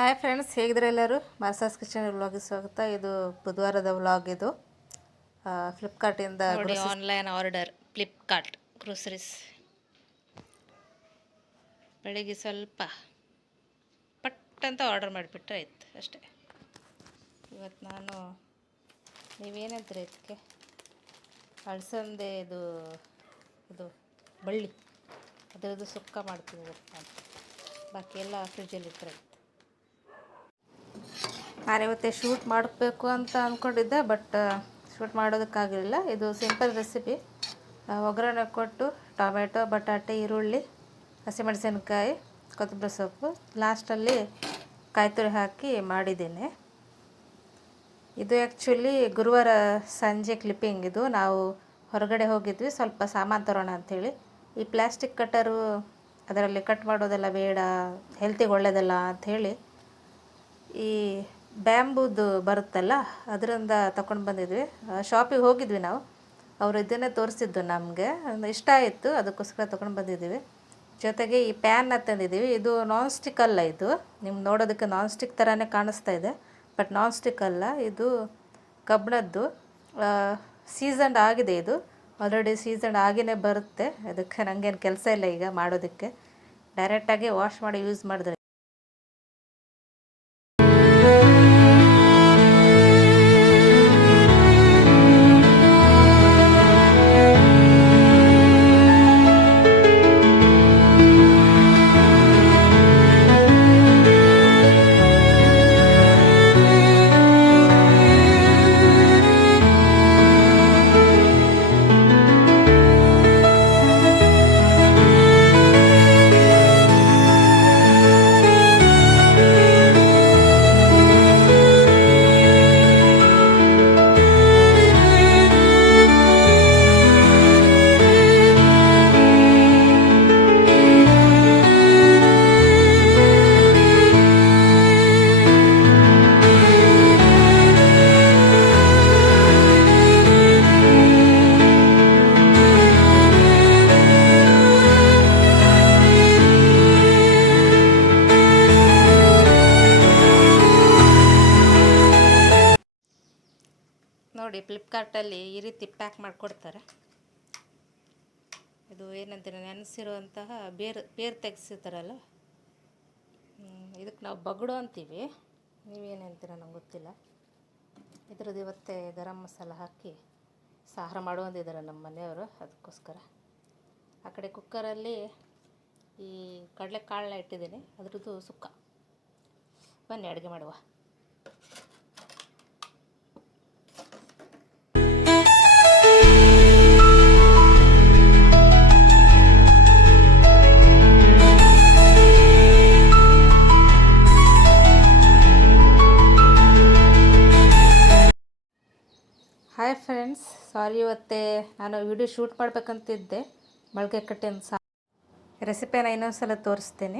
Hi friends, ಹೇಗಿದ್ರೆ ಎಲ್ಲರೂ ಮಾರ್ಸಾಸ್ kitchen ವ್ಲಾಗಿಗೆ ಸ್ವಾಗತ. ಇದು ಬುಧವಾರದ ವ್ಲಾಗ್. ಇದು ಫ್ಲಿಪ್ಕಾರ್ಟಿಂದ ನೋಡಿ, ಆನ್ಲೈನ್ ಆರ್ಡರ್ ಫ್ಲಿಪ್ಕಾರ್ಟ್ ಗ್ರೋಸರೀಸ್. ಬೆಳಿಗ್ಗೆ ಸ್ವಲ್ಪ ಪಟ್ ಅಂತ ಆರ್ಡರ್ ಮಾಡಿಬಿಟ್ರೆ ಆಯ್ತು ಅಷ್ಟೇ. ಇವತ್ತು ನಾನು ನೀವೇನಂತೀರಿ ಇದಕ್ಕೆ ಅಳಸಂದೆ ಇದು ಬಳ್ಳಿ ಅದರದ್ದು ಸುಕ್ಕ ಮಾಡ್ತೀನಿ ಇವತ್ತು ನಾನು. ಬಾಕಿ ಎಲ್ಲ ಫ್ರಿಜ್ಜಲ್ಲಿ ಇಟ್ಟರೆ ಆಯ್ತು. ನಾನಿವತ್ತೇ ಶೂಟ್ ಮಾಡಬೇಕು ಅಂತ ಅಂದ್ಕೊಂಡಿದ್ದೆ, ಬಟ್ ಶೂಟ್ ಮಾಡೋದಕ್ಕಾಗಲಿಲ್ಲ. ಇದು ಸಿಂಪಲ್ ರೆಸಿಪಿ. ಒಗ್ಗರಣೆ ಕೊಟ್ಟು ಟೊಮೆಟೊ, ಬಟಾಟೆ, ಈರುಳ್ಳಿ, ಹಸಿಮೆಣಸಿನ್ಕಾಯಿ, ಕೊತ್ತಂಬರಿ ಸೊಪ್ಪು, ಲಾಸ್ಟಲ್ಲಿ ಕಾಯಿ ತುರಿ ಹಾಕಿ ಮಾಡಿದ್ದೀನಿ. ಇದು ಆ್ಯಕ್ಚುಲಿ ಗುರುವಾರ ಸಂಜೆ ಕ್ಲಿಪ್ಪಿಂಗ್. ಇದು ನಾವು ಹೊರಗಡೆ ಹೋಗಿದ್ವಿ, ಸ್ವಲ್ಪ ಸಾಮಾನು ತರೋಣ ಅಂಥೇಳಿ. ಈ ಪ್ಲ್ಯಾಸ್ಟಿಕ್ ಕಟ್ಟರು ಅದರಲ್ಲಿ ಕಟ್ ಮಾಡೋದೆಲ್ಲ ಬೇಡ, ಹೆಲ್ತಿಗೆ ಒಳ್ಳೆಯದಲ್ಲ ಅಂಥೇಳಿ ಈ ಬ್ಯಾಂಬೂದು ಬರುತ್ತಲ್ಲ ಅದರಿಂದ ತಗೊಂಡು ಬಂದಿದ್ವಿ. ಶಾಪಿಗೆ ಹೋಗಿದ್ವಿ ನಾವು, ಅವರು ಇದನ್ನೇ ತೋರಿಸಿದ್ದು ನಮಗೆ, ಇಷ್ಟ ಆಯಿತು, ಅದಕ್ಕೋಸ್ಕರ ತೊಗೊಂಡು ಬಂದಿದ್ದೀವಿ. ಜೊತೆಗೆ ಈ ಪ್ಯಾನ್ನ ತಂದಿದ್ದೀವಿ. ಇದು ನಾನ್ ಸ್ಟಿಕ್ ಅಲ್ಲ, ಇದು ನಿಮ್ಗೆ ನೋಡೋದಕ್ಕೆ ನಾನ್ ಸ್ಟಿಕ್ ಥರನೇ ಕಾಣಿಸ್ತಾ ಇದೆ, ಬಟ್ ನಾನ್ ಸ್ಟಿಕ್ ಅಲ್ಲ, ಇದು ಕಬ್ಬಿಣದ್ದು. ಸೀಸನ್ಡ್ ಆಗಿದೆ, ಇದು ಆಲ್ರೆಡಿ ಸೀಸನ್ಡ್ ಆಗಿನೇ ಬರುತ್ತೆ. ಅದಕ್ಕೆ ನನಗೇನು ಕೆಲಸ ಇಲ್ಲ ಈಗ ಮಾಡೋದಕ್ಕೆ, ಡೈರೆಕ್ಟಾಗಿ ವಾಶ್ ಮಾಡಿ ಯೂಸ್ ಮಾಡಿದ್ರೆ. ನೋಡಿ, ಫ್ಲಿಪ್ಕಾರ್ಟಲ್ಲಿ ಈ ರೀತಿ ಪ್ಯಾಕ್ ಮಾಡಿಕೊಡ್ತಾರೆ. ಇದು ಏನಂತೀರ, ನೆನೆಸಿರುವಂತಹ ಬೇರು ತೆಗೆಸಿರ್ತಾರಲ್ಲ, ಇದಕ್ಕೆ ನಾವು ಬಗಡು ಅಂತೀವಿ, ನೀವೇನಂತೀರ ನಂಗೆ ಗೊತ್ತಿಲ್ಲ. ಇದ್ರದ್ದು ಇವತ್ತೇ ಗರಂ ಮಸಾಲ ಹಾಕಿ ಸಾರು ಮಾಡುವಂದಿದ್ದಾರೆ ನಮ್ಮ ಮನೆಯವರು, ಅದಕ್ಕೋಸ್ಕರ. ಆ ಕಡೆ ಕುಕ್ಕರಲ್ಲಿ ಈ ಕಡಲೆಕಾಳನ್ನ ಇಟ್ಟಿದ್ದೀನಿ, ಅದ್ರದ್ದು ಸುಕ್ಕ. ಬನ್ನಿ ಅಡುಗೆ ಮಾಡುವ. ಹಾಯ್ ಫ್ರೆಂಡ್ಸ್, ಸಾರಿ, ಇವತ್ತೇ ನಾನು ವಿಡಿಯೋ ಶೂಟ್ ಮಾಡಬೇಕಂತಿದ್ದೆ. ಮೊಳಕೆ ಕಟ್ಟಿನ ರೆಸಿಪಿನ ಇನ್ನೊಂದು ಸಲ ತೋರಿಸ್ತೀನಿ.